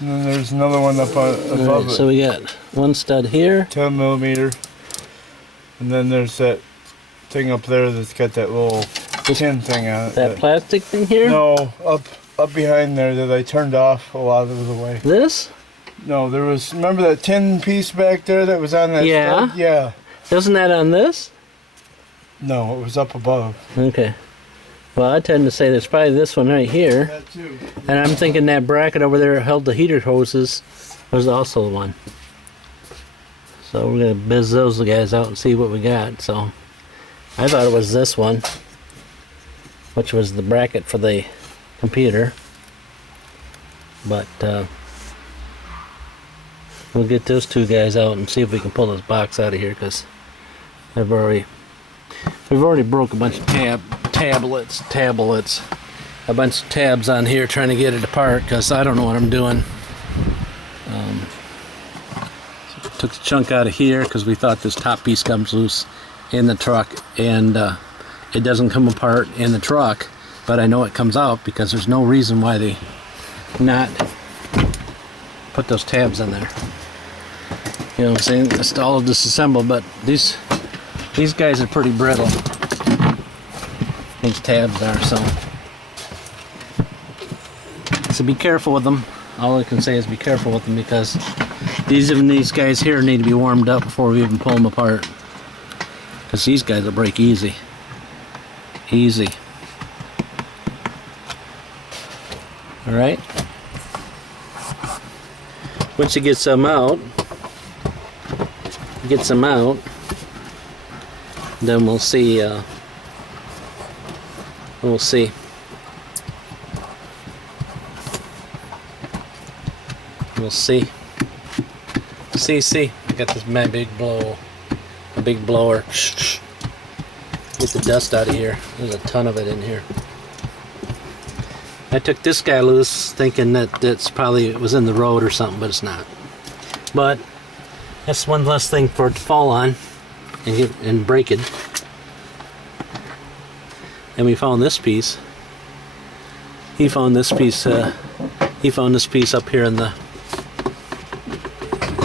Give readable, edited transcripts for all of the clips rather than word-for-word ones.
And then there's another one up above Right, it. so we got one stud here. 10 millimeter. And then there's that thing up there that's got that little tin thing on it. That plastic thing here? No, up behind there that I turned off a lot of the way. This? No, there was, remember that tin piece back there that was on that Yeah. stud? Yeah. Isn't that on this? No, it was up above. Okay. Well, I tend to say there's probably this one right here. That too. And I'm thinking that bracket over there held the heater hoses was also the one. So we're going to biz those guys out and see what we got. So I thought it was this one, which was the bracket for the computer. But we'll get those two guys out and see if we can pull this box out of here, because we've already broke a bunch of tablets, a bunch of tabs on here trying to get it apart, because I don't know what I'm doing. Took the chunk out of here because we thought this top piece comes loose in the truck, and it doesn't come apart in the truck, but I know it comes out because there's no reason why they not put those tabs in there. You know what I'm saying? It's all disassembled, but these guys are pretty brittle. These tabs are, so be careful with them. All I can say is be careful with them, because these guys here need to be warmed up before we even pull them apart, because these guys will break easy. Alright, once you get some out, then we'll see See, I got this big blower. Get the dust out of here. There's a ton of it in here. I took this guy loose thinking that it was in the road or something, but it's not. But that's one less thing for it to fall on and break it. And we found this piece. He found this piece up here in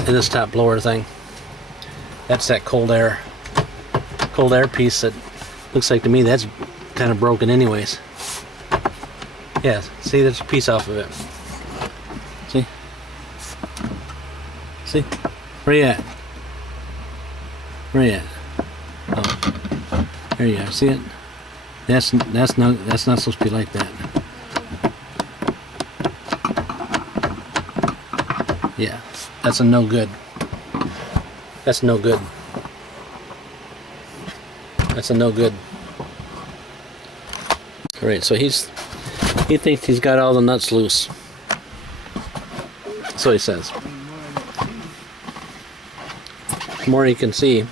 this top blower thing. That's that cold air piece that looks like to me that's kind of broken anyways. Yeah, see, there's a piece off of it. See? Where you at? Oh, there you are. See it? That's not supposed to be like that. Yeah, that's a no good. That's no good. Alright, so he thinks he's got all the nuts loose. That's what he says. The more you can see.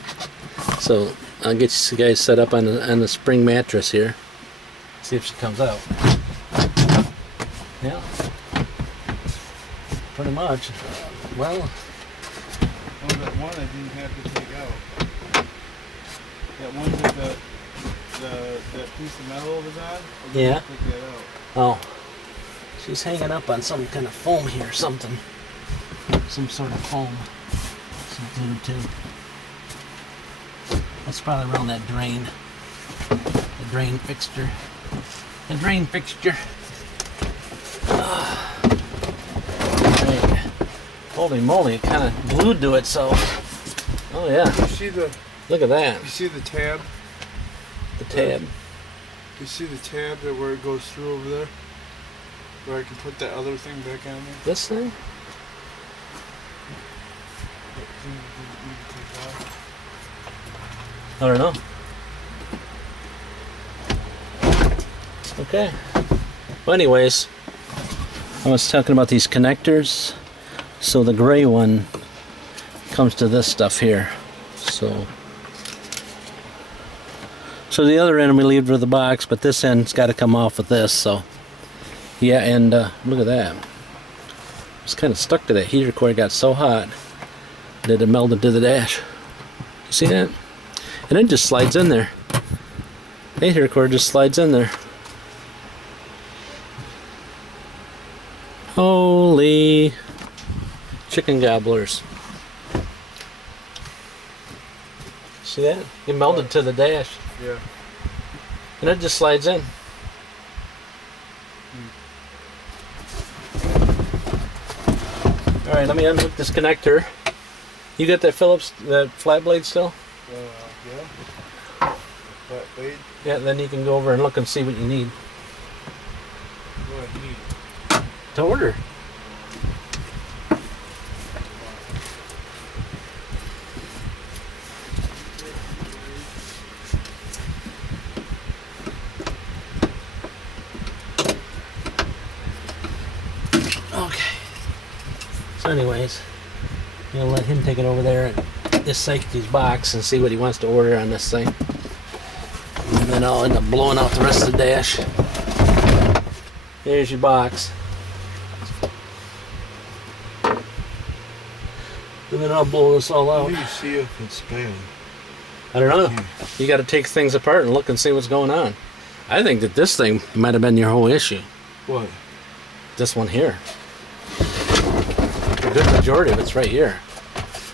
So I'll get you guys set up on the spring mattress here. See if she comes out. Yeah. Pretty much. Well, that one I didn't have to take out. That one with that piece of metal was on? I didn't have to take that out. Oh. She's hanging up on some kind of foam here, something. Some sort of foam. Some glue too. That's probably around that drain. The drain fixture. Right. Holy moly, it kind of glued to it, so. Oh yeah. Look at that. You see the tab? The tab. You see the tab that where it goes through over there? Where I can put that other thing back on there? This thing? I don't know. Okay. Well, anyways, I was talking about these connectors. So the gray one comes to this stuff here. So the other end we leave for the box, but this end's got to come off with this. So yeah, and look at that. It's kind of stuck to that heater core. It got so hot that it melted to the dash. You see that? And it just slides in there. The heater cord just slides in there. Holy chicken gobblers. See that? It melded to the dash. Yeah. And it just slides in. Alright, let me unhook this connector. You got that Phillips, that flat blade still? Yeah. Flat blade. Yeah, then you can go over and look and see what you need What do I need? to order. Okay. So anyways, you'll let him take it over there and this safety's box and see what he wants to order on this thing. And then I'll end up blowing out the rest of the dash. Here's your box. And then I'll blow this all How out. do you see if it's bad? I don't know. You got to take things apart and look and see what's going on. I think that this thing might have been your whole issue. What? This one here. A good majority of it's right here.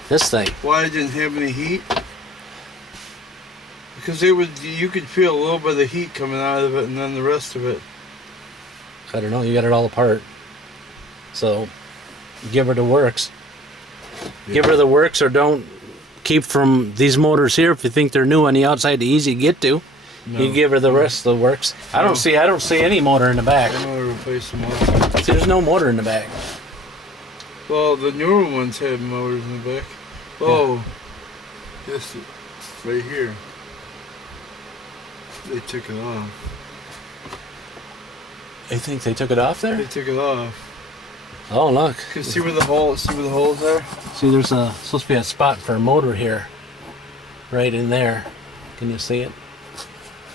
This thing. Why it didn't have any heat? Because you could feel a little bit of heat coming out of it, and then the rest of it. I don't know. You got it all apart. So, give her the works. Yeah. Give her the works, or don't keep from these motors here. If you think they're new on the outside, easy to get to. No. You give her the rest of the works. I don't see any motor in the back. I'm gonna replace them all. See, there's no motor in the back. Well, the newer ones have motors in the back. Oh, this right here. They took it off. I think they took it off They there. took it off. Oh, look. Can you see where the hole? See where the holes are? See, there's supposed to be a spot for a motor here, right in there. Can you see it?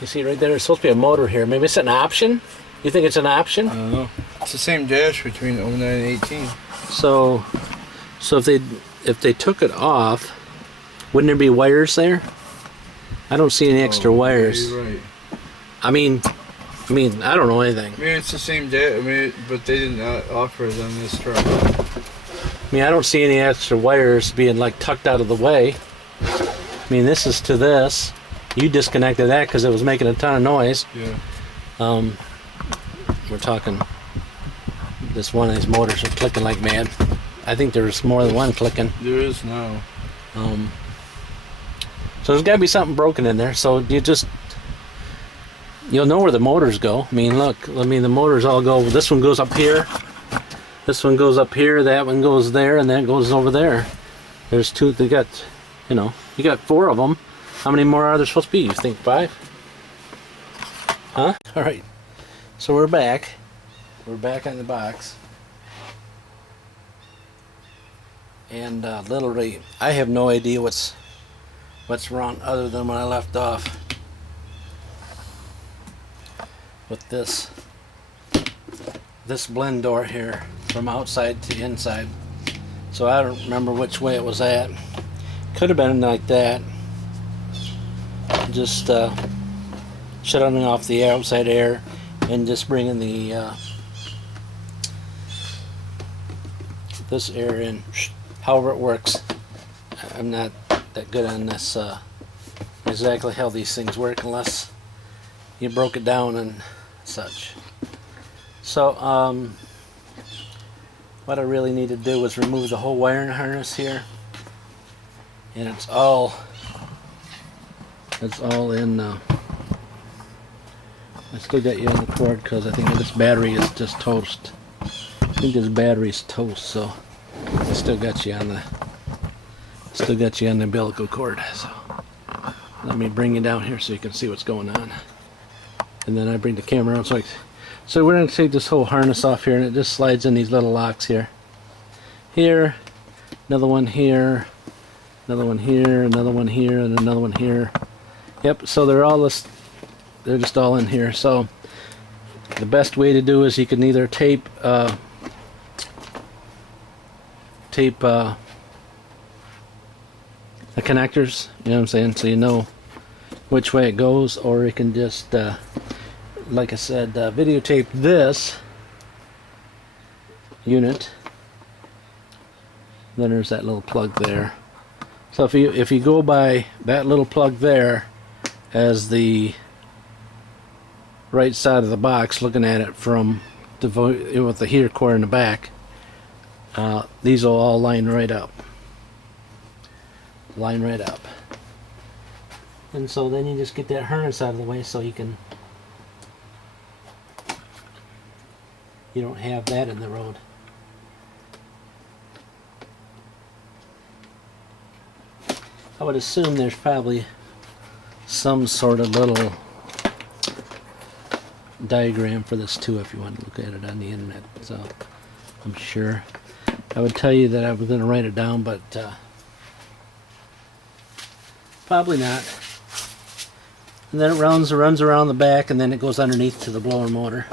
You see right there? There's supposed to be a motor here. Maybe it's an option. You think it's an option? I don't know. It's the same dash between 09 and 18. So if they took it off, wouldn't there be wires there? I don't see any extra wires. You're right. I mean, I don't know anything. Maybe it's the same dash. I mean, but they didn't offer it on this truck. I mean, I don't see any extra wires being like tucked out of the way. I mean, this is to this. You disconnected that because it was making a ton of noise. Yeah. We're talking. This one of these motors are clicking like mad. I think there's more than one clicking. There is now. So there's got to be something broken in there. So you'll know where the motors go. I mean, look. I mean, the motors all go. This one goes up here. This one goes up here. That one goes there, and that goes over there. There's two. They got, you got 4 of them. How many more are there supposed to be? You think 5? Huh? All right. So we're back. We're back on the box. And literally, I have no idea what's wrong other than when I left off with this blend door here from outside to inside. So I don't remember which way it was at. Could have been like that. Just shutting off the outside air and just bringing the this air in. However it works. I'm not that good on this exactly how these things work unless you broke it down and such. So what I really need to do is remove the whole wiring harness here, and it's all in I still got you on the cord because I think this battery is just toast. I think this battery is toast, so I still got you on the umbilical cord. So let me bring you down here so you can see what's going on, and then I bring the camera on. So we're going to take this whole harness off here, and it just slides in these little locks here. Here, another one here, another one here, another one here, and another one here. Yep. So they're just all in here. So the best way to do is you can either tape the connectors, you know what I'm saying, so you know which way it goes, or you can just like I said, videotape this unit Then there's that little plug there. So if you go by that little plug there as the right side of the box, looking at it from with the heater core in the back, these will all line right up. Line right up. And so then you just get that harness out of the way so you don't have that in the road. I would assume there's probably some sort of little diagram for this too if you want to look at it on the internet. So I'm sure. I would tell you that I was going to write it down, but probably not. And then it runs around the back, and then it goes underneath to the blower motor.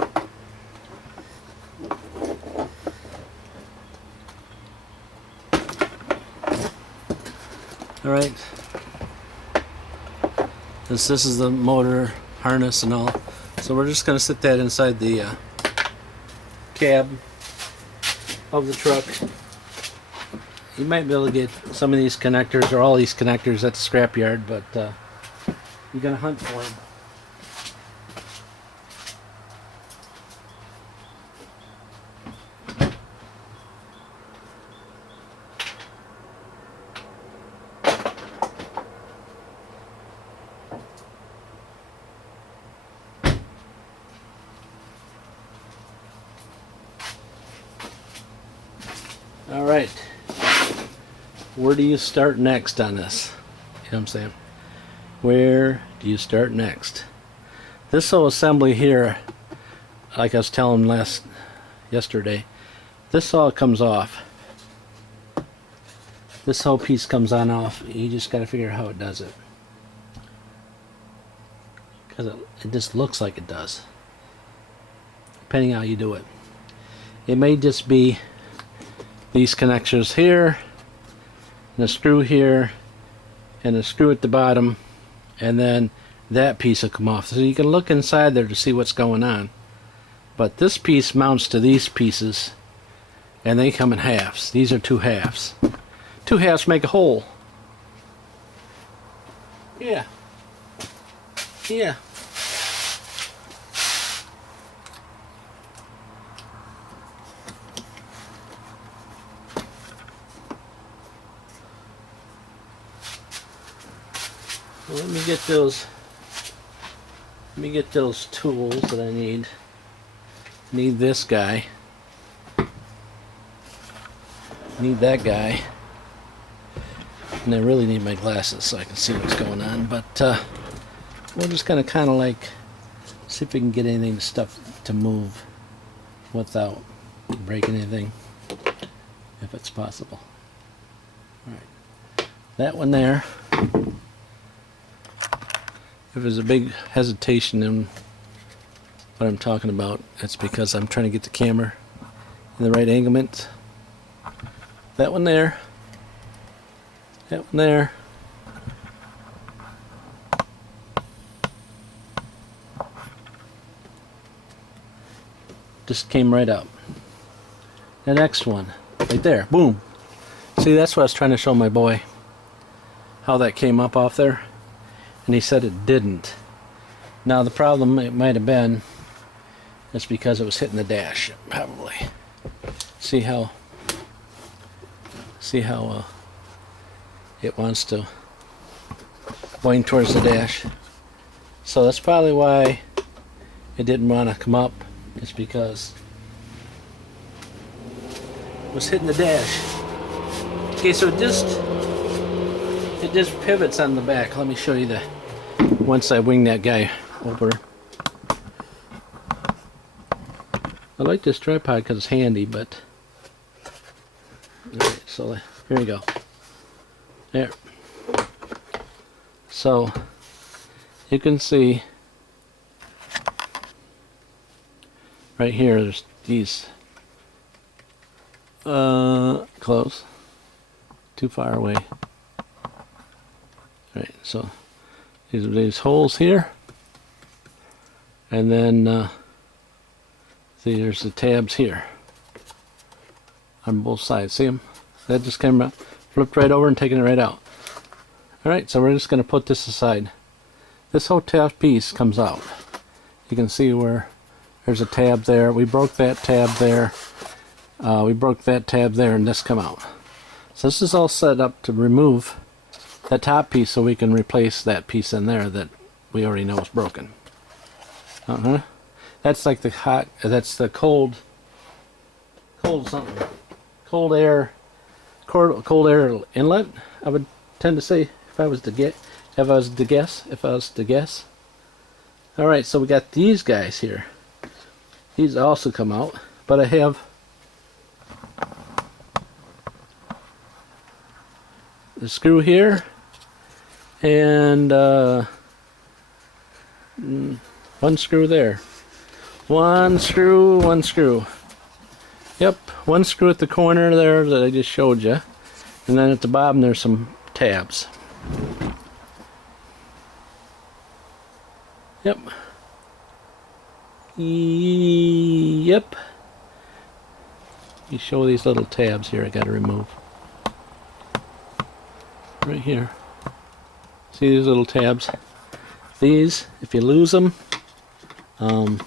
Alright, this is the motor harness and all, so we're just going to sit that inside the cab of the truck. You might be able to get some of these connectors or all these connectors at the scrapyard, but you're going to hunt for them. Alright, where do you start next on this? You know what I'm saying? Where do you start next? This whole assembly here, like I was telling yesterday, this all comes off. This whole piece comes on off. You just got to figure out how it does it. Because it just looks like it does. Depending how you do it. It may just be these connectors here, and a screw here, and a screw at the bottom, and then that piece will come off. So you can look inside there to see what's going on. But this piece mounts to these pieces, and they come in halves. These are 2 halves. 2 halves make a whole. Yeah. Yeah. Well, let me get those tools that I need. Need this guy. Need that guy. And I really need my glasses so I can see what's going on. But we're just gonna kind of like see if we can get anything to move without breaking anything, if it's possible. All right, that one there. If there's a big hesitation in what I'm talking about, it's because I'm trying to get the camera in the right anglement. That one there. That one there. Just came right up. The next one, right there, boom. See, that's what I was trying to show my boy, how that came up off there. And he said it didn't. Now the problem it might have been is because it was hitting the dash, probably. See how it wants to point towards the dash. So that's probably why it didn't want to come up. It's because it was hitting the dash. Okay, so it just pivots on the back. Let me show you the once I wing that guy over. I like this tripod because it's handy, but alright, so here we go. There. So you can see right here there's these close. Too far away. Right, so these holes here, and then see, there's the tabs here on both sides. See them? That just came out, flipped right over and taken it right out. Alright, so we're just going to put this aside. This whole top piece comes out. You can see where there's a tab there. We broke that tab there. We broke that tab there, and this come out. So this is all set up to remove that top piece so we can replace that piece in there that we already know is broken. That's like the hot, that's the cold something. Cold air inlet, I would tend to say if I was to guess. Alright, so we got these guys here. These also come out, but I have the screw here and one screw there. One screw. Yep, one screw at the corner there that I just showed you. And then at the bottom there's some tabs. Yep. Yep. You show these little tabs here I gotta remove. Right here. See these little tabs? These, if you lose them, if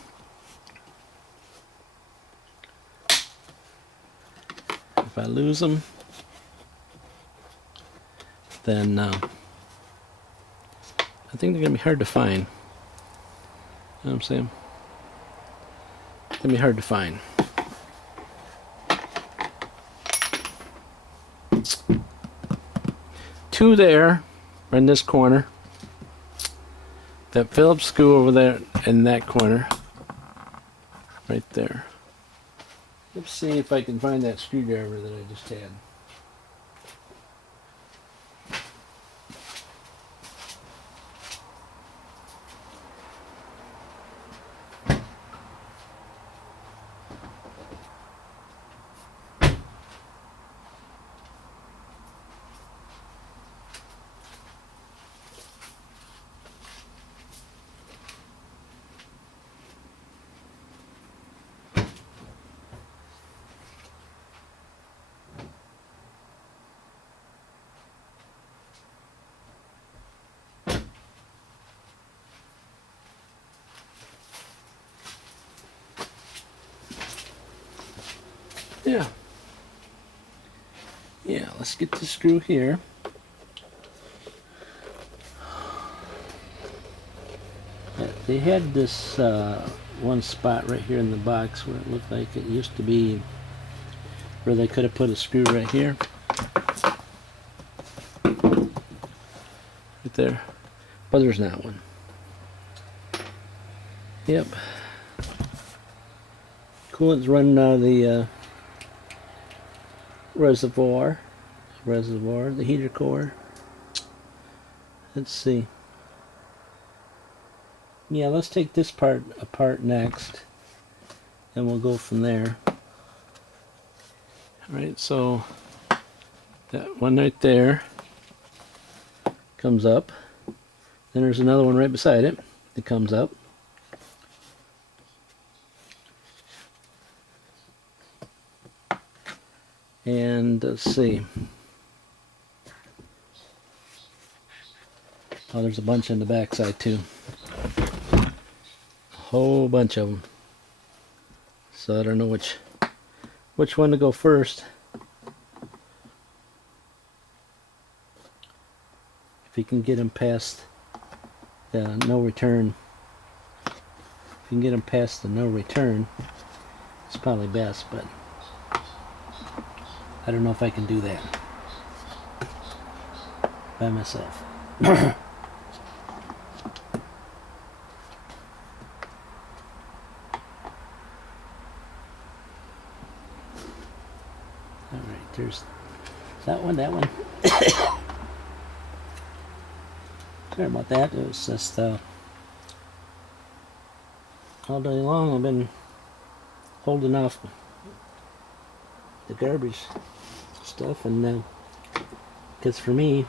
I lose them, then I think they're gonna be hard to find. You know what I'm saying? It's gonna be hard to find. Two there, right in this corner. That Phillips screw over there in that corner. Right there. Let's see if I can find that screwdriver that I just had. Yeah, let's get the screw here. They had this one spot right here in the box where it looked like it used to be where they could have put a screw right here. Right there. But there's not one. Yep. Coolant's running out of the reservoir, the heater core. Let's see. Yeah, let's take this part apart next, and we'll go from there. Alright, so that one right there comes up. Then there's another one right beside it that comes up. And let's see. Oh, there's a bunch on the back side too. A whole bunch of them. So I don't know which one to go first. If you can get them past the no return. If you can get them past the no return, it's probably best, but I don't know if I can do that by myself. Alright, there's that one. Sorry about that. It was just all day long I've been holding off the garbage stuff, and because for me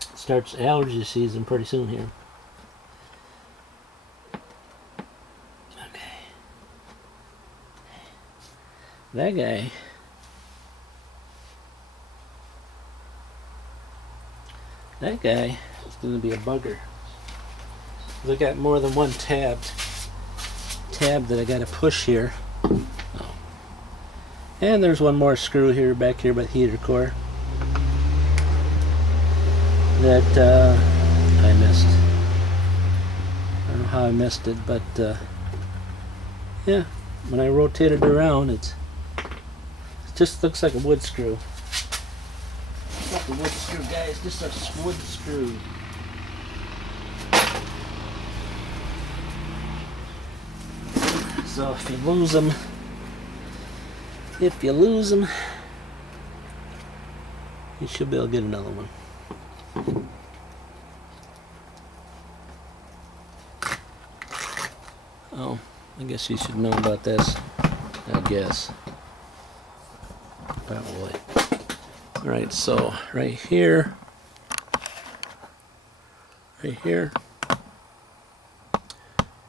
it starts allergy season pretty soon here. Okay, that guy That guy is going to be a bugger. I got more than one tab that I got to push here. Oh. And there's one more screw here back here by the heater core that I missed. I don't know how I missed it, but yeah, when I rotate it around, it just looks like a wood screw. It's not a wood screw, guys, just a wood screw. So if you lose them, you should be able to get another one. Oh, I guess you should know about this. I guess. Probably. Alright, so right here.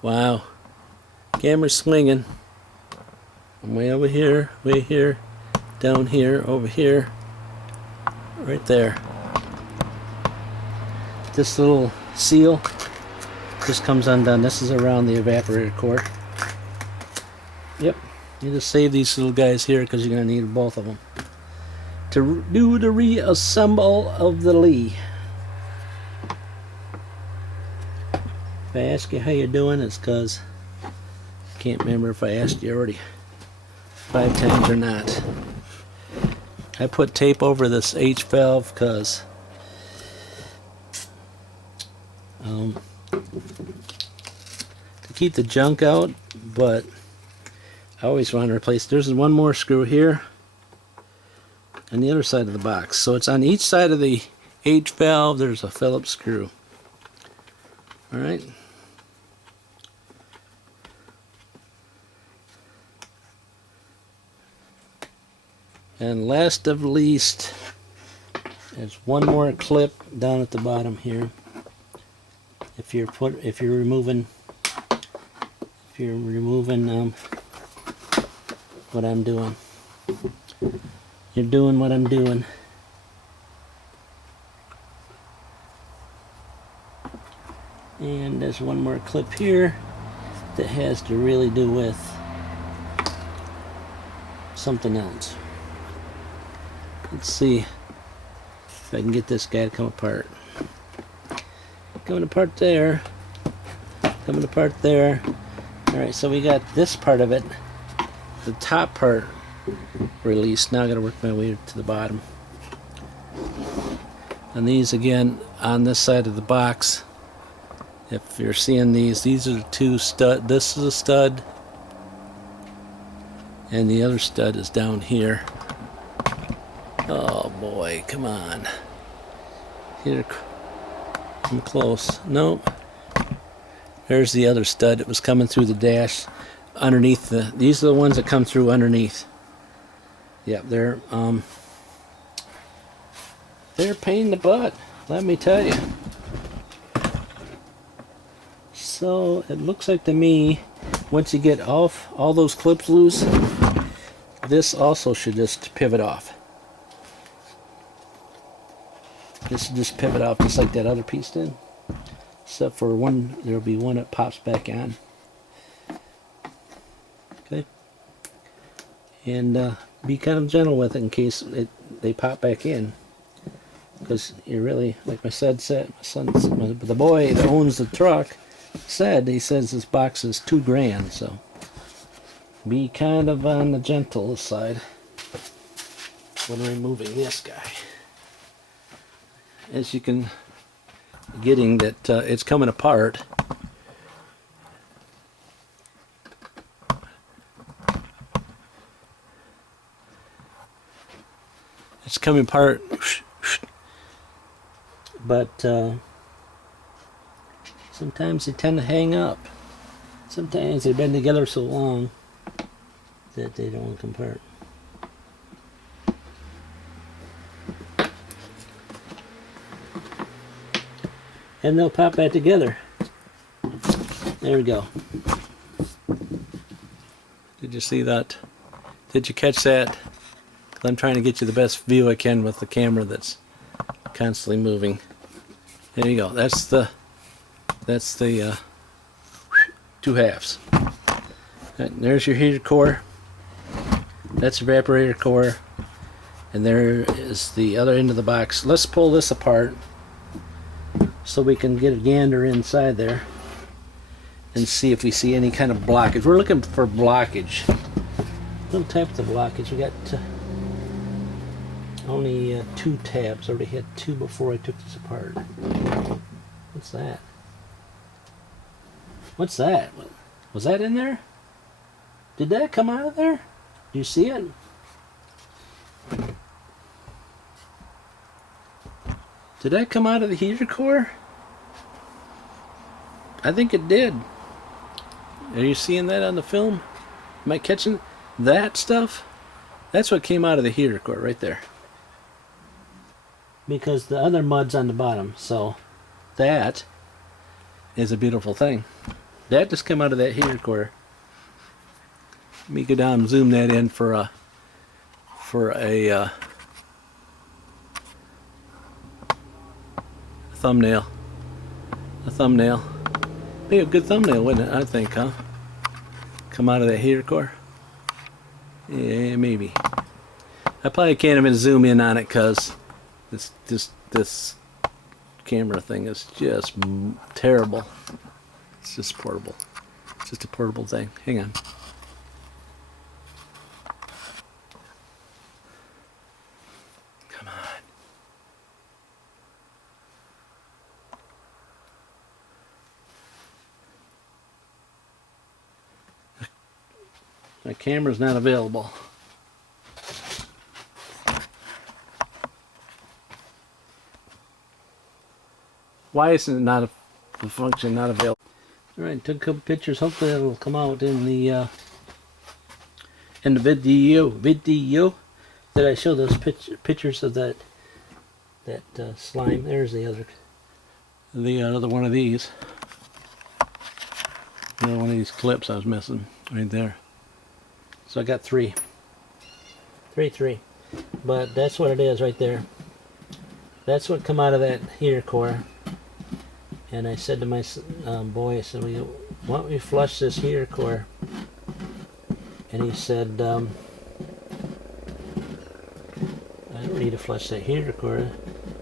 Wow. Camera's swinging. I'm way over here, down here, over here, right there. This little seal just comes undone. This is around the evaporator core. Yep, you just save these little guys here because you're going to need both of them to do the reassemble of the Lee. If I ask you how you're doing, it's because I can't remember if I asked you already 5 times or not. I put tape over this H valve because to keep the junk out, but I always want to replace. There's one more screw here on the other side of the box, so it's on each side of the H valve. There's a Phillips screw. All right. And last of least, there's one more clip down at the bottom here. If you're removing what I'm doing, you're doing what I'm doing. And there's one more clip here that has to really do with something else. Let's see if I can get this guy to come apart. Coming apart there. Coming apart there. Alright, so we got this part of it, the top part released. Now I gotta work my way to the bottom. And these again on this side of the box. If you're seeing these are the two stud. This is a stud. And the other stud is down here. Oh boy, come on. Here, come close. Nope. There's the other stud that was coming through the dash underneath the. These are the ones that come through underneath. Yep, they're a pain in the butt, let me tell you. So it looks like to me, once you get off all those clips loose, this also should just pivot off. This will just pivot off just like that other piece did. Except for one, there'll be one that pops back on. Okay. And be kind of gentle with it in case they pop back in. Because you really, like my son said, the boy that owns the truck he says this box is $2,000, so be kind of on the gentle side when removing this guy. As you can getting that it's coming apart. It's coming apart, but sometimes they tend to hang up. Sometimes they've been together so long that they don't come apart. And they'll pop back together. There we go. Did you see that? Did you catch that? 'Cause I'm trying to get you the best view I can with the camera that's constantly moving. There you go. That's the two halves. And there's your heater core. That's evaporator core. And there is the other end of the box. Let's pull this apart so we can get a gander inside there and see if we see any kind of blockage. We're looking for blockage. What type of blockage? We got only 2 tabs. I already had 2 before I took this apart. What's that? What's that? Was that in there? Did that come out of there? Do you see it? Did that come out of the heater core? I think it did. Are you seeing that on the film? Am I catching that stuff? That's what came out of the heater core right there. Because the other mud's on the bottom, so that is a beautiful thing. That just came out of that heater core. Let me go down and zoom that in for a thumbnail. A thumbnail. Be a good thumbnail, wouldn't it? I think, huh? Come out of that heater core. Yeah, maybe. I probably can't even zoom in on it because this camera thing is just terrible. It's just portable. It's just a portable thing. Hang on. Come on. My camera's not available. Why isn't it not the function not available? Alright, took a couple pictures. Hopefully it'll come out in the video. Did I show those pictures of that slime? There's the other one of these. Another one of these clips I was missing right there. So I got 3. 3. But that's what it is right there. That's what come out of that heater core. And I said to my boy, I said, well, why don't we flush this heater core? And he said, I don't need to flush that heater core.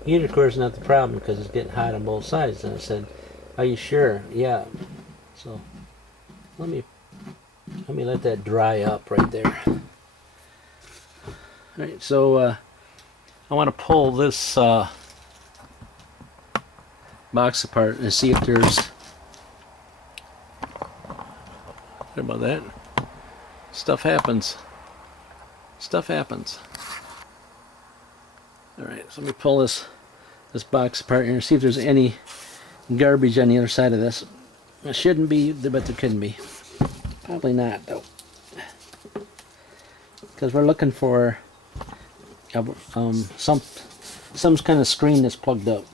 Heater core is not the problem because it's getting hot on both sides. And I said, are you sure? Yeah. So let me let that dry up right there. Alright, so I want to pull this box apart and see if there's... Sorry about that. Stuff happens. Stuff happens. Alright, so let me pull this box apart here and see if there's any garbage on the other side of this. It shouldn't be, but there couldn't be. Probably not, though. Because we're looking for some kind of screen that's plugged up.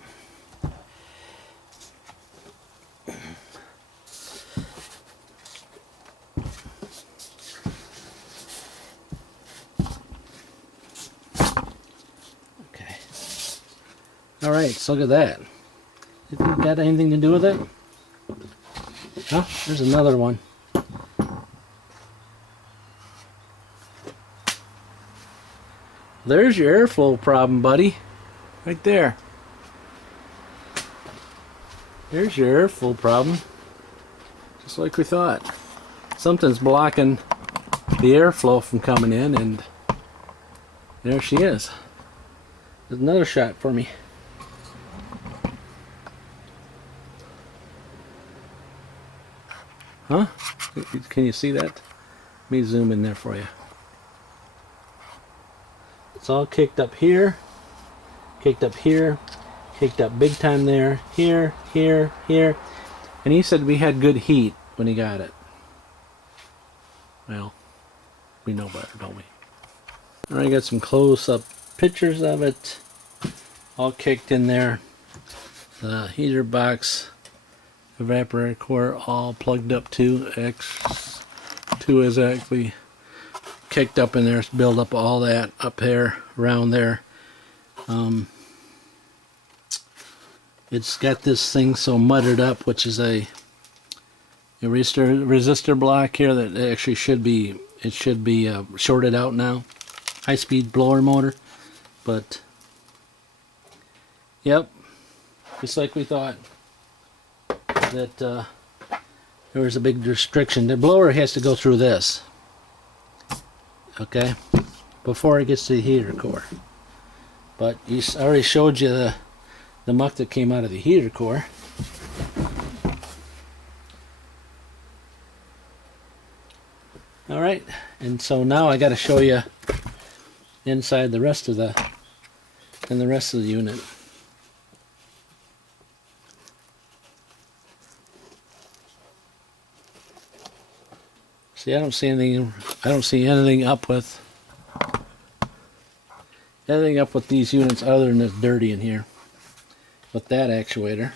Okay. All right, so look at that. You think it got anything to do with it? Huh? There's another one. There's your airflow problem, buddy. Right there. There's your airflow problem. Just like we thought. Something's blocking the airflow from coming in, and there she is. There's another shot for me. Huh? Can you see that? Let me zoom in there for you. It's all kicked up here, kicked up here, kicked up big time there, here, here, here. And he said we had good heat when he got it. Well, we know better, don't we? Alright, got some close-up pictures of it. All kicked in there. The heater box, evaporator core all plugged up too. X2 is actually kicked up in there, build up all that up there, around there. It's got this thing so muddied up, which is a resistor block here that actually should be shorted out now. High-speed blower motor, but yep, just like we thought that there was a big restriction. The blower has to go through this, okay, before it gets to the heater core. But I already showed you the muck that came out of the heater core. All right, and so now I got to show you inside the rest of the unit. See, I don't see anything up with these units other than it's dirty in here with that actuator.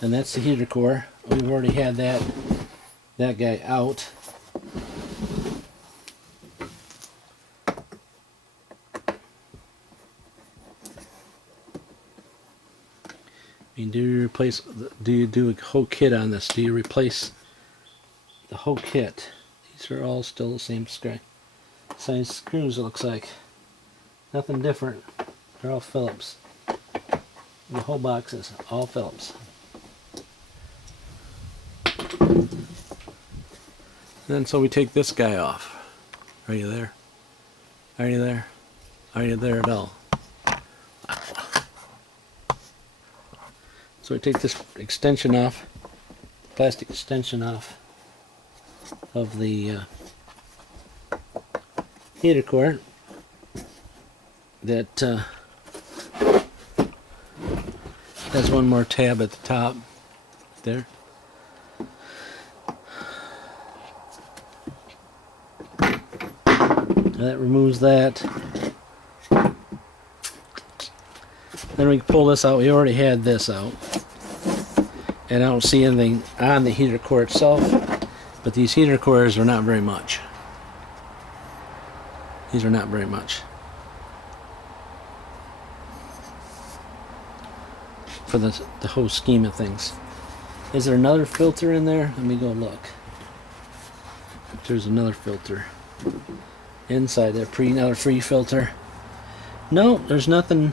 And that's the heater core. We've already had that guy out. I mean, do you do a whole kit on this? Do you replace the whole kit? These are all still the same size screws, it looks like. Nothing different. They're all Phillips. The whole box is all Phillips. And then so we take this guy off. Are you there? Are you there? Are you there at all? So we take this extension off, plastic extension off of the heater core that has one more tab at the top there. That removes that. Then we can pull this out. We already had this out. And I don't see anything on the heater core itself, but these heater cores are not very much. These are not very much. For the whole scheme of things. Is there another filter in there? Let me go look. There's another filter. Inside there, another free filter. No, there's nothing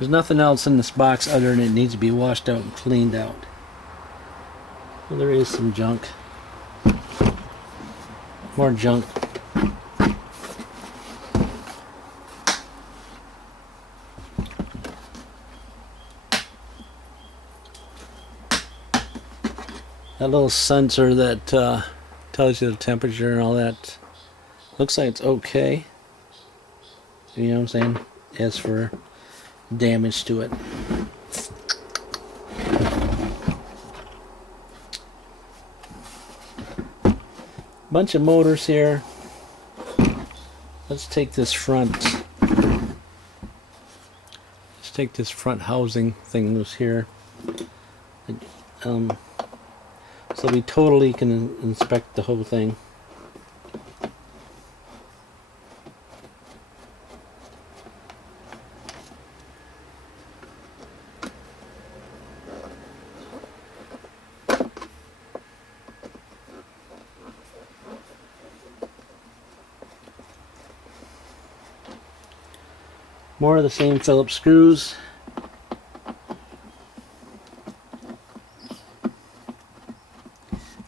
else in this box other than it needs to be washed out and cleaned out. Well, there is some junk. More junk. That little sensor that tells you the temperature and all that looks like it's okay. You know what I'm saying? As for damage to it. Bunch of motors here. Let's take this front. Let's take this front housing thing loose here. So we totally can inspect the whole thing. More of the same Phillips screws.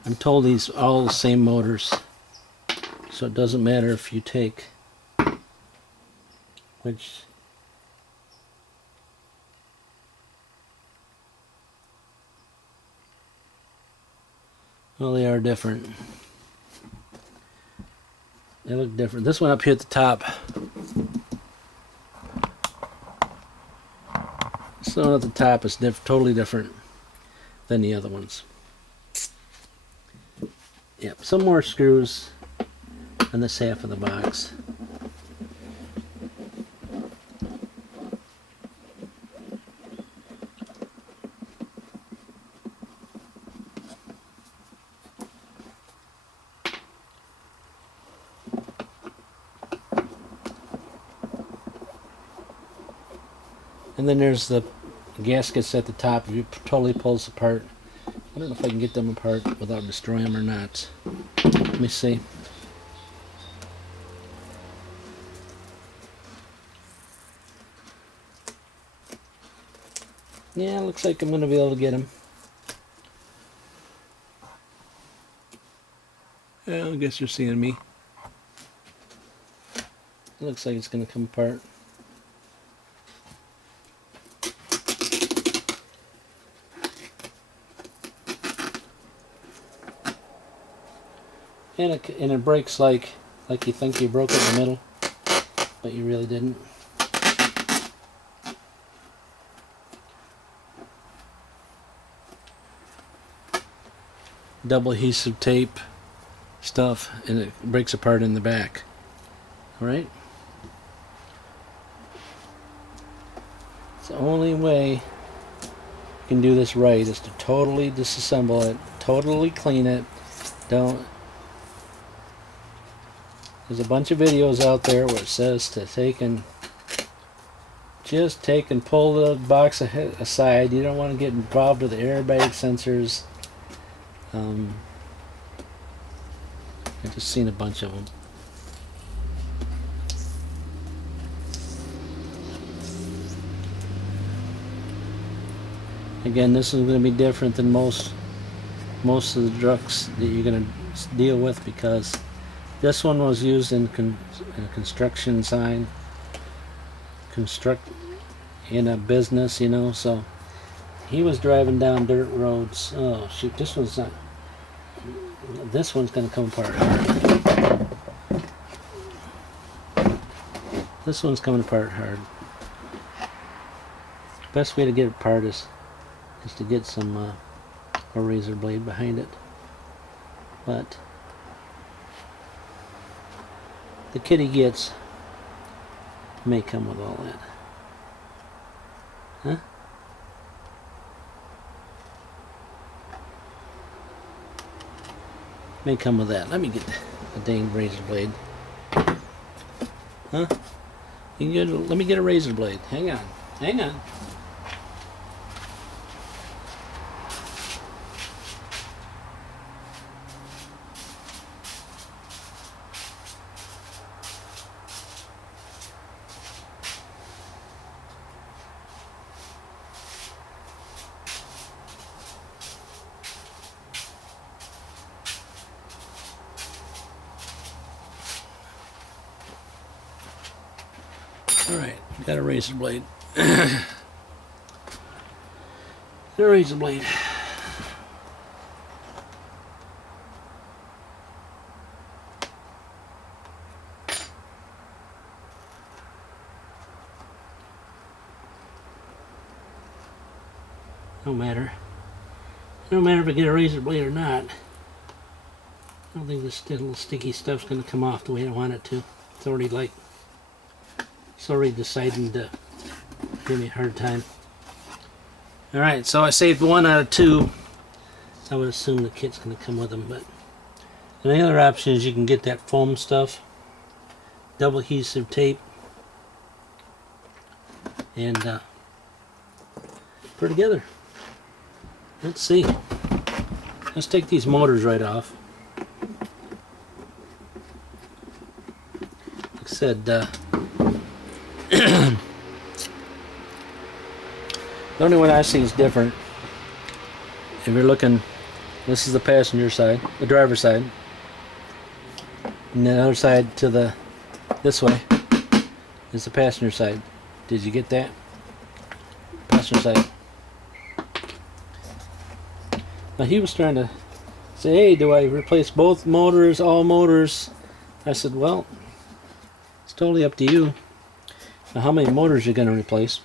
I'm told these are all the same motors, so it doesn't matter if you take which. Well, they are different. They look different. This one up here at the top. This one at the top is totally different than the other ones. Yep, some more screws on this half of the box. And then there's the gaskets at the top. If you totally pulls apart. I don't know if I can get them apart without destroying them or not. Let me see. Yeah, looks like I'm going to be able to get them. Yeah, I guess you're seeing me. It looks like it's going to come apart. And it breaks like you think you broke it in the middle, but you really didn't. Double adhesive tape stuff, and it breaks apart in the back. Alright? It's the only way you can do this right is to totally disassemble it, totally clean it. Don't. There's a bunch of videos out there where it says to just take and pull the box aside. You don't want to get involved with the airbag sensors. I've just seen a bunch of them. Again, this is going to be different than most of the trucks that you're going to deal with, because this one was used in construction sign, in a business, you know, so he was driving down dirt roads. Oh shoot, this one's going to come apart hard. This one's coming apart hard. Best way to get it apart is to get some a razor blade behind it. But the kit he gets may come with all that. Huh? May come with that. Let me get a dang razor blade. Huh? Let me get a razor blade. Hang on. Hang on. Alright, got a razor blade. Got a razor blade. No matter. No matter if I get a razor blade or not. I don't think this little sticky stuff's going to come off the way I want it to. It's already deciding to give me a hard time. Alright, so I saved 1 out of 2. I would assume the kit's going to come with them, but and the other option is you can get that foam stuff, double adhesive tape, and put it together. Let's see. Let's take these motors right off. Like I said, the only one I see is different. If you're looking, this is the passenger side, the driver's side, and the other side to this way is the passenger side. Did you get that? Passenger side. Now he was trying to say, hey, do I replace both motors, all motors? I said, well, it's totally up to you. Now, how many motors you're going to replace?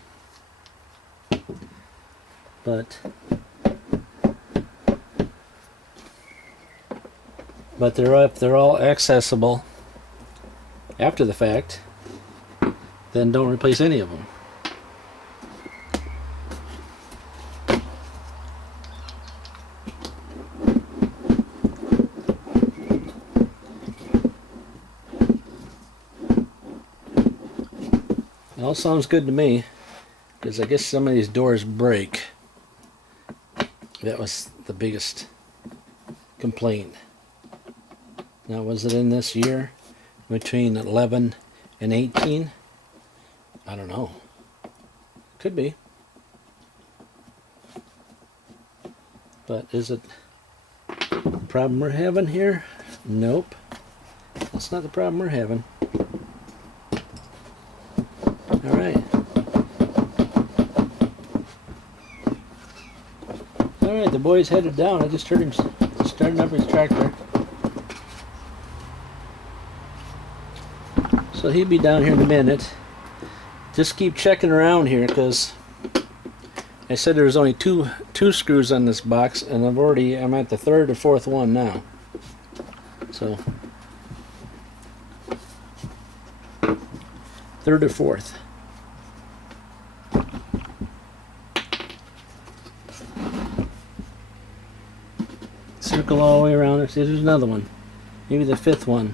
But if they're all accessible after the fact, then don't replace any of them. It all sounds good to me. because I guess some of these doors break. That was the biggest complaint. Now, was it in this year between 11 and 18? I don't know. Could be. But is it the problem we're having here? Nope. That's not the problem we're having. All right. All right, the boy's headed down. I just heard him starting up his tractor. So he'll be down here in a minute. Just keep checking around here, because I said there was only two screws on this box, and I'm at the third or fourth one now. So third or fourth. Circle all the way around. See, there's another one. Maybe the fifth one.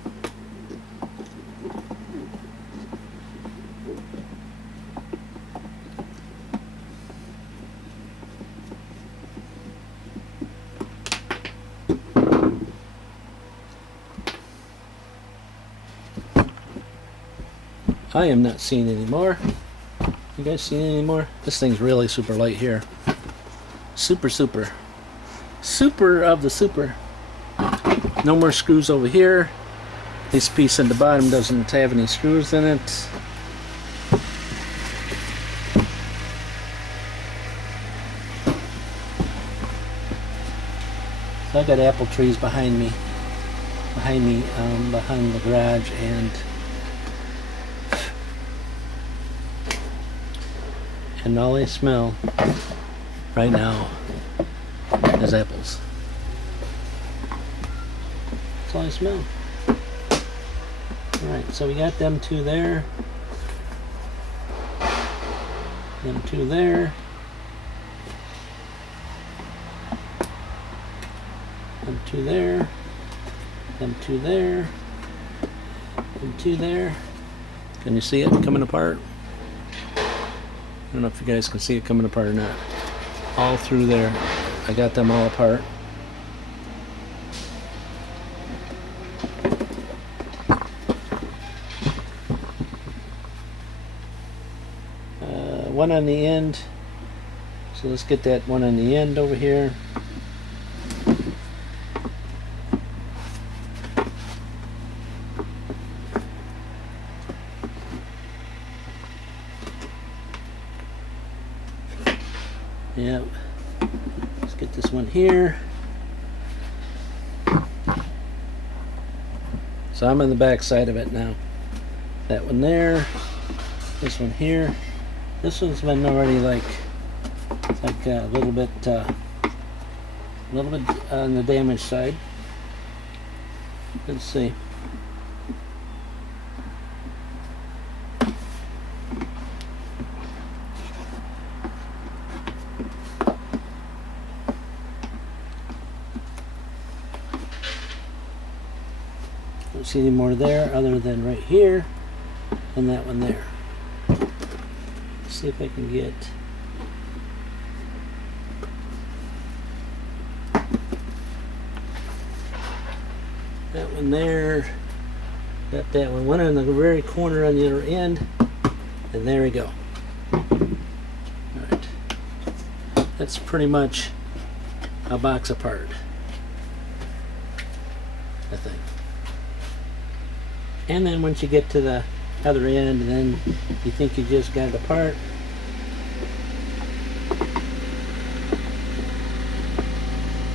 I am not seeing any more. You guys seeing any more? This thing's really super light here. Super, super. Super of the super. No more screws over here. This piece in the bottom doesn't have any screws in it. So I got apple trees behind me. Behind the garage, and all I smell right now is apples. That's all I smell. Alright, so we got them two there. Them two there. Them two there. Them two there. Them two there. Can you see it coming apart? I don't know if you guys can see it coming apart or not. All through there. I got them all apart. One on the end. So let's get that one on the end over here. Yep. Let's get this one here. So I'm on the back side of it now. That one there. This one here. This one's been already like a little bit on the damaged side. Let's see. Don't see any more there other than right here and that one there. Let's see if I can get that one there. Got that one. One on the very corner on the other end. And there we go. Alright. That's pretty much a box apart, I think. And then once you get to the other end, and then you think you just got it apart,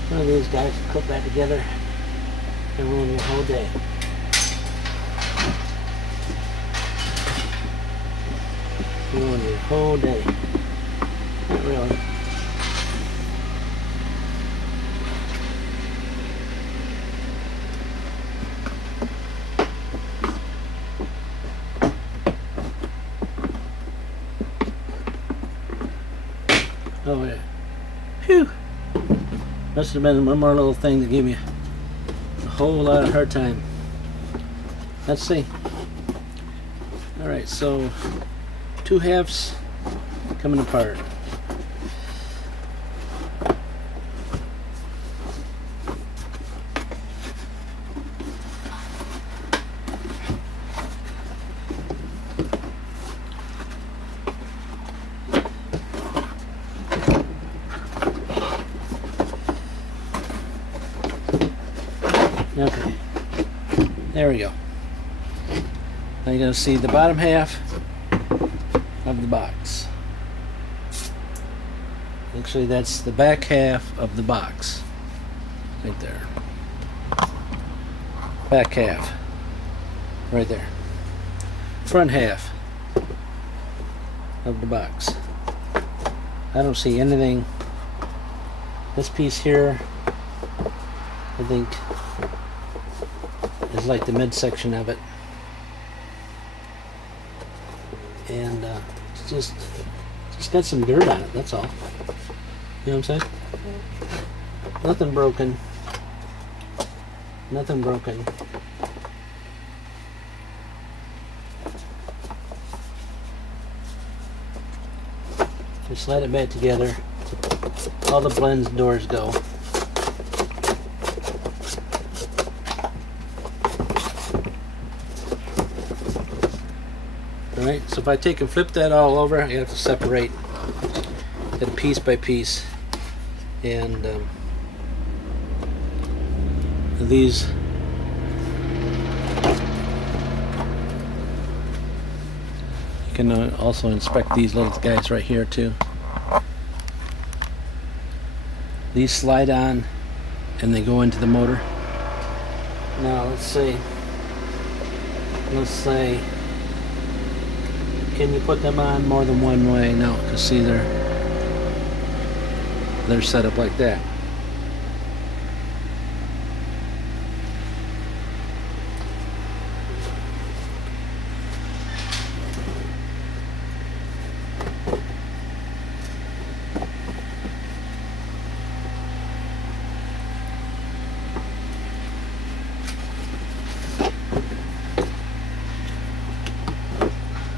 one of these guys will put that together and ruin your whole day. Ruin your whole day. Not really. Oh yeah. Phew. Must have been one more little thing to give me a whole lot of hard time. Let's see. Alright, so 2/2 coming apart. Okay, there we go. Now you're going to see the bottom half of the box. Actually, that's the back half of the box. Right there. Back half. Right there. Front half of the box. I don't see anything. This piece here, I think, is like the midsection of it. And it's just got some dirt on it, that's all. You know what I'm saying? Nothing broken. Nothing broken. Just slide it back together. All the blends doors go. Alright, so if I take and flip that all over, I have to separate it piece by piece. And these you can also inspect these little guys right here too. These slide on and they go into the motor. Now let's say can you put them on more than one way? No, because see they're set up like that.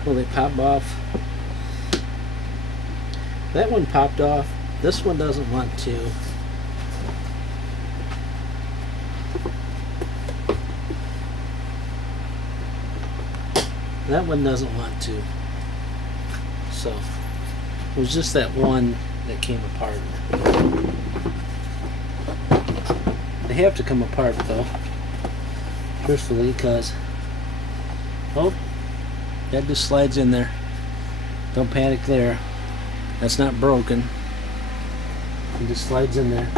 Well, they pop off. That one popped off. This one doesn't want to. That one doesn't want to. So it was just that one that came apart. They have to come apart though, truthfully, because oh, that just slides in there. Don't panic there. That's not broken. It just slides in there.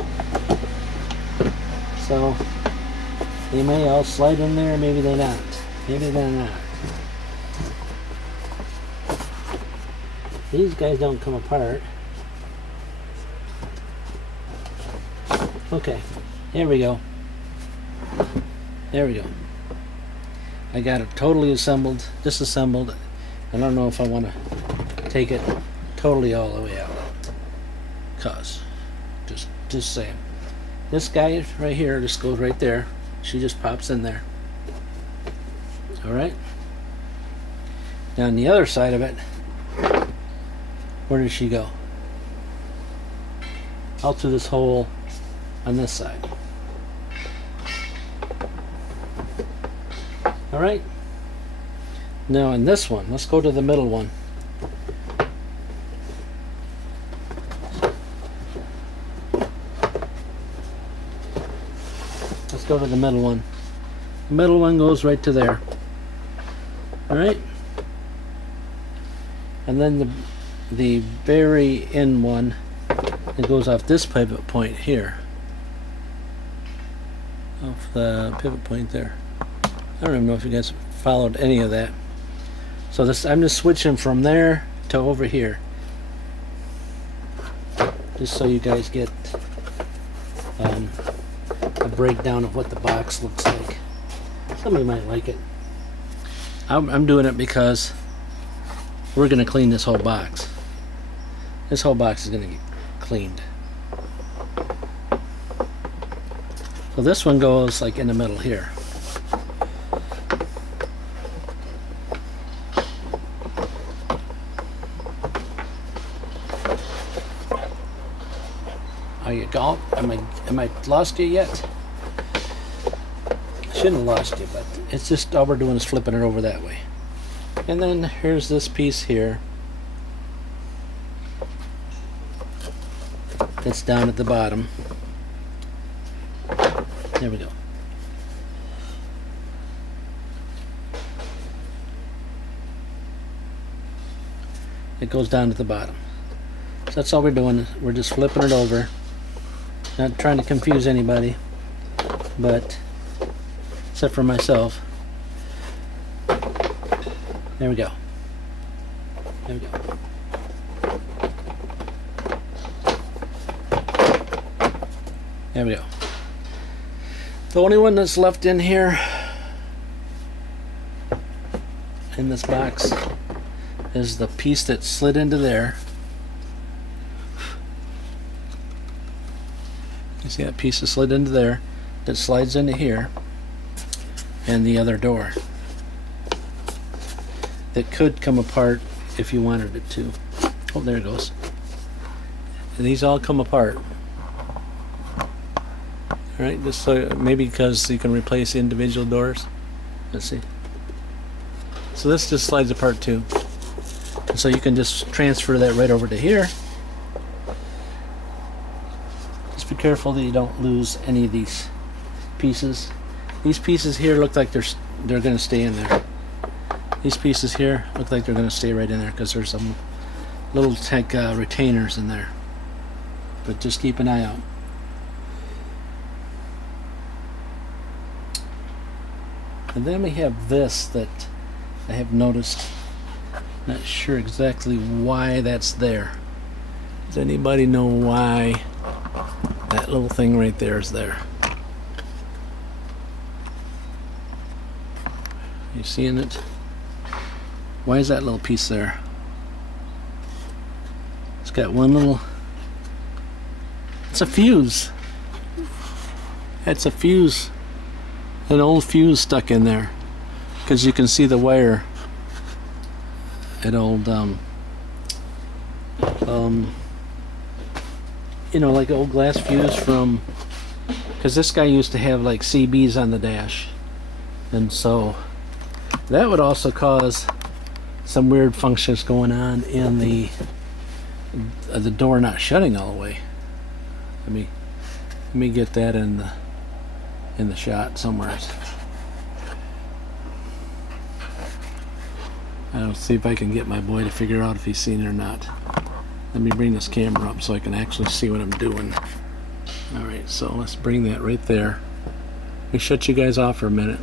So they may all slide in there, maybe they not. Maybe they're not. These guys don't come apart. Okay, here we go. There we go. I got it totally assembled, disassembled. I don't know if I want to take it totally all the way out. Cause, just saying. This guy right here just goes right there. She just pops in there. Alright? Now on the other side of it, where does she go? Out through this hole on this side. Alright? Now in this one, let's go to the middle one. Let's go to the middle one. The middle one goes right to there. Alright? And then the very end one, it goes off this pivot point here. Off the pivot point there. I don't even know if you guys followed any of that. So this, I'm just switching from there to over here, just so you guys get a breakdown of what the box looks like. Somebody might like it. I'm doing it because we're going to clean this whole box. This whole box is going to get cleaned. So this one goes like in the middle here. you gone? Am I lost you yet? Shouldn't have lost you, but it's just all we're doing is flipping it over that way. And then here's this piece here. It's down at the bottom. There we go. It goes down to the bottom. So that's all we're doing. We're just flipping it over. Not trying to confuse anybody, but except for myself. There we go. There we go. There we go. The only one that's left in here, in this box, is the piece that slid into there. You see that piece that slid into there, that slides into here, and the other door that could come apart if you wanted it to. Oh, there it goes. And these all come apart. Alright, just so maybe because you can replace individual doors. Let's see. So this just slides apart too. And so you can just transfer that right over to here. Just be careful that you don't lose any of these pieces. These pieces here look like they're going to stay in there. These pieces here look like they're going to stay right in there because there's some little tech retainers in there. But just keep an eye out. And then we have this that I have noticed. Not sure exactly why that's there. Does anybody know why that little thing right there is there? You seeing it? Why is that little piece there? It's got one little... It's a fuse. It's a fuse. An old fuse stuck in there. Because you can see the wire. An old, you know, like old glass fuse from... Because this guy used to have like CBs on the dash. And so that would also cause some weird functions going on in the door not shutting all the way. Let me get that in the shot somewhere. I'll see if I can get my boy to figure out if he's seen it or not. Let me bring this camera up so I can actually see what I'm doing. Alright, so let's bring that right there. Let me shut you guys off for a minute.